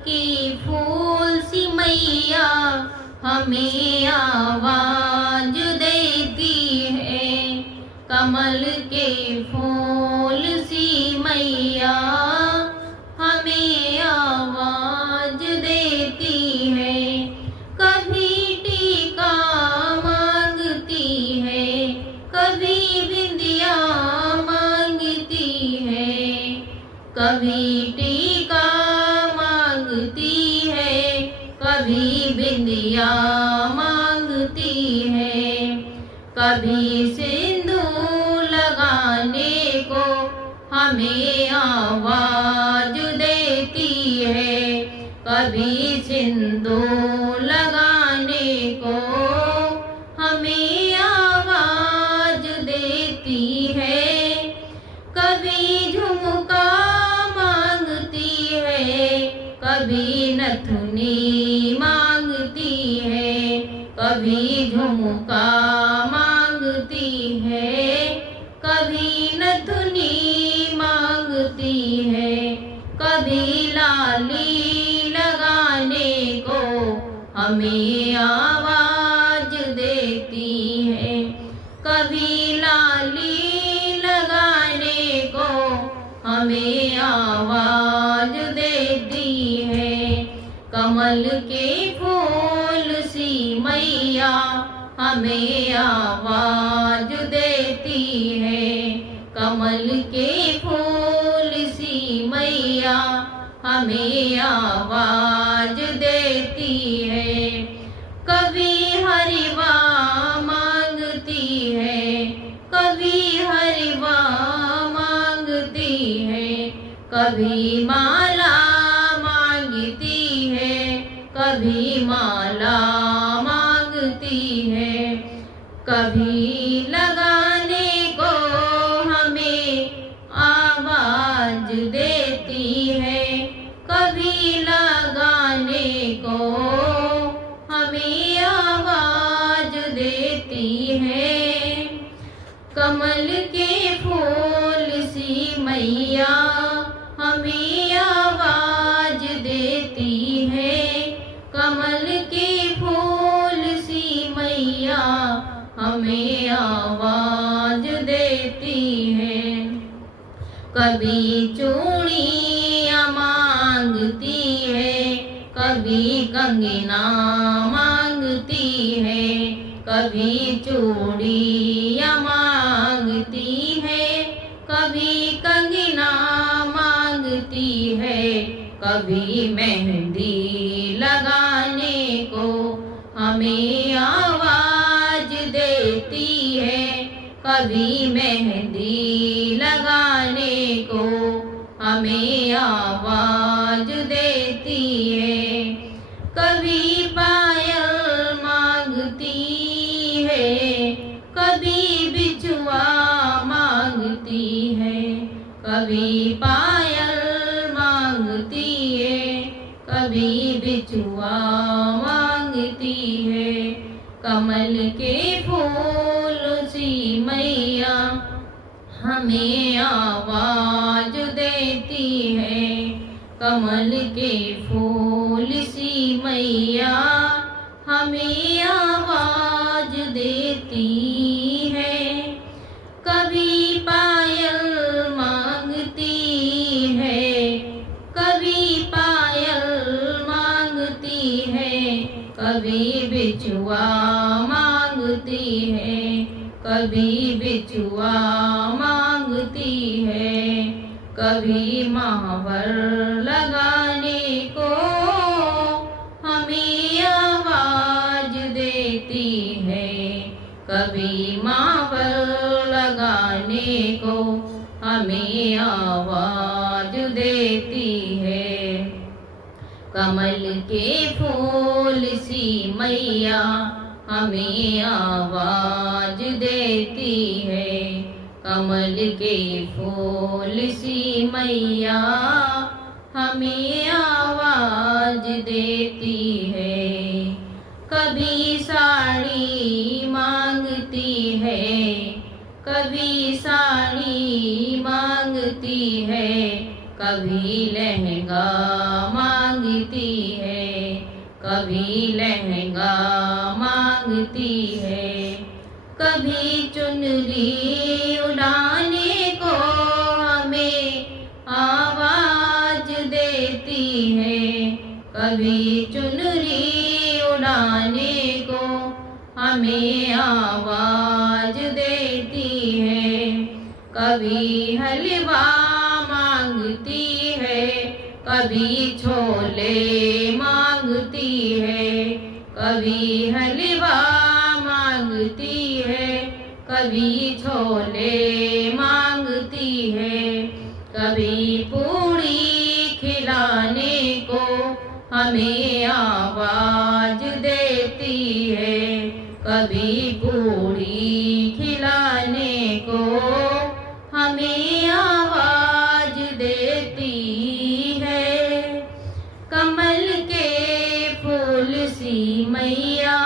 की फूल सी मैया हमें आवाज देती है। कमल के फूल सी मैया हमें आवाज देती है। कभी टीका मांगती है, कभी बिंदिया मांगती है। कभी टीका मांगती है, कभी बिंदिया मांगती है। कभी सिंदूर लगाने को हमें आवाज देती है। कभी सिंदूर लगाने को हमें आवाज देती है। कभी झुमका मांगती है, कभी नथुनी मांगती है। कभी झुमका मांगती है, कभी नथुनी मांगती है। कभी लाली लगाने को हमें आवाज देती है। कभी लाली लगाने को हमें आवाज देती है। कमल के फूल सी मैया हमें आवाज देती है। कमल के फूल सी मैया हमें आवाज देती है। कभी हरिवा मांगती है, कभी हरिवा मांगती है। कभी माला मांगती है, कभी माला मांगती है। कभी लगाने को हमें आवाज देती है, कभी लगाने को हमें आवाज देती है। कमल के फूल सी मैया हमें आवाज देती है। कमल के फूल सी मैया हमें आवाज देती है। कभी चूड़ियाँ मांगती है, कभी कंगना मांगती है। कभी चूड़ियाँ मांगती है, कभी कंगना मांगती है। कभी मेहंदी लगाने को हमें आवाज देती है। कभी मेहंदी लगाने को हमें आवाज देती है। कभी पायल मांगती है, कभी बिछुआ मांगती है। कभी पायल मांगती है, कभी बिछुआ मांगती है। कमल के फूल सी मैया हमें आवाज देती है। कमल के फूल सी मैया हमें आवाज देती है। कभी पायल मांगती है, कभी पायल मांगती है। कभी बिछुआ मांगती है, कभी बिछुआ मांगती है। कभी महावर लगाने को हमें आवाज देती है। कभी महावर लगाने को हमें आवाज देती है। कमल के फूल सी मैया हमें आवाज देती है। कमल के फूल सी मैया हमें आवाज देती है। कभी साड़ी मांगती है, कभी साड़ी मांगती है। कभी लहंगा मांगती कभी लहंगा मांगती है, कभी चुनरी उड़ाने को हमें आवाज देती है, कभी चुनरी उड़ाने को हमें आवाज देती है, कभी हलवा मांगती है, कभी छोले मांगती है, कभी हलवा मांगती है, कभी छोले मांगती है, कभी पूड़ी खिलाने को हमें आवाज देती है, कभी पूड़ी खिलाने को हमें आवाज देती है। कमल के फूल सी मैया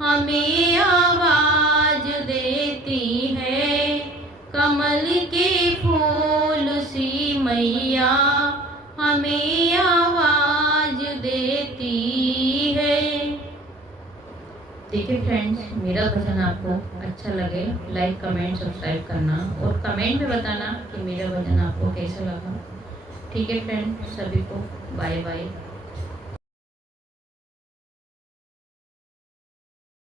हमें आवाज देती है, कमल के फूल सी मैया हमें आवाज देती है। देखिए फ्रेंड्स, मेरा भजन आपको अच्छा लगे, लाइक कमेंट सब्सक्राइब करना और कमेंट में बताना कि मेरा भजन आपको कैसा लगा। ठीक है फ्रेंड्स, सभी को बाय बाय।